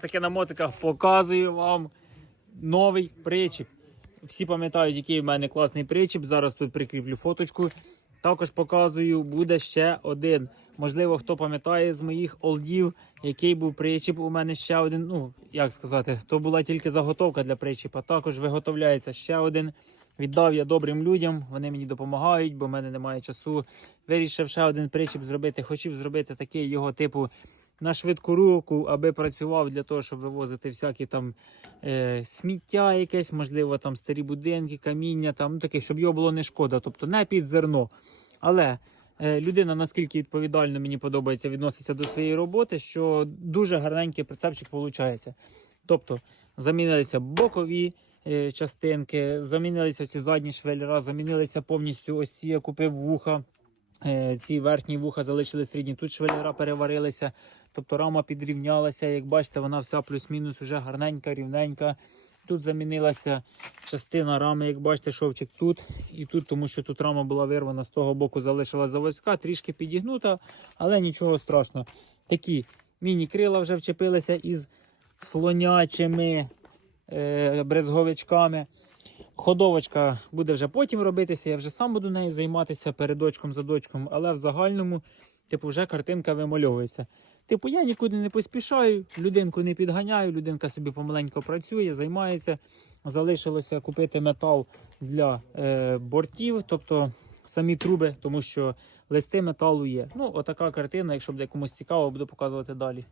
Таке на моциках показую вам новий причіп. Всі пам'ятають, який в мене класний причіп. Зараз тут прикріплю фоточку. Також показую, буде ще один. Можливо, хто пам'ятає з моїх олдів, який був причіп. У мене ще один. Ну, як сказати, то була тільки заготовка для причіпа. Також виготовляється ще один. Віддав я добрим людям, вони мені допомагають, бо в мене немає часу. Вирішив ще один причіп зробити. Хотів зробити такий його типу на швидку руку, аби працював для того, щоб вивозити всякі там е, сміття, якесь, можливо, там старі будинки, каміння, там ну таке, щоб його було не шкода, тобто не під зерно. Але е, людина наскільки відповідально мені подобається відноситься до своєї роботи, що дуже гарненький прицепчик виходить. Тобто замінилися бокові е, частинки, замінилися ці задні швеллера, замінилися повністю ось ці я купив вуха. Е, Ці верхні вуха залишились рідні. Тут швеллера переварилися, тобто рама підрівнялася. Як бачите, вона вся плюс-мінус вже гарненька, рівненька. Тут замінилася частина рами, як бачите, шовчик тут і тут, тому що тут рама була вирвана, з того боку залишилася заводська, трішки підігнута, але нічого страшного. Такі міні-крила вже вчепилися із слонячими е, брезговичками. Ходовочка буде вже потім робитися, я вже сам буду нею займатися передочком, задочком, але в загальному, типу, вже картинка вимальовується. Типу, я нікуди не поспішаю, людинку не підганяю, людинка собі помаленько працює, займається. Залишилося купити метал для е, бортів, тобто самі труби, тому що листи металу є. Ну, отака картина, якщо буде комусь цікаво, буду показувати далі.